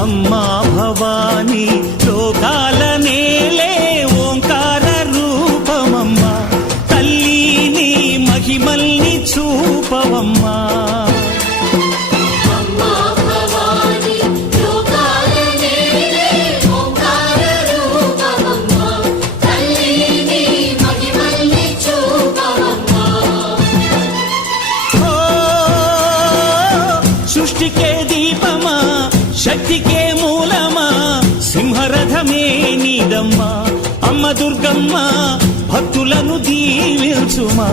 అమ్మా భవాని లోకాల నేలే ఓంకార రూపమమ్మా, తల్లిని మహిమల్ని చూపవమ్మా. సృష్టికే దీపమా, శక్తికే మూలమా, సింహరథమే నీదమ్మా. అమ్మ దుర్గమ్మ భక్తులను దీవించుమా.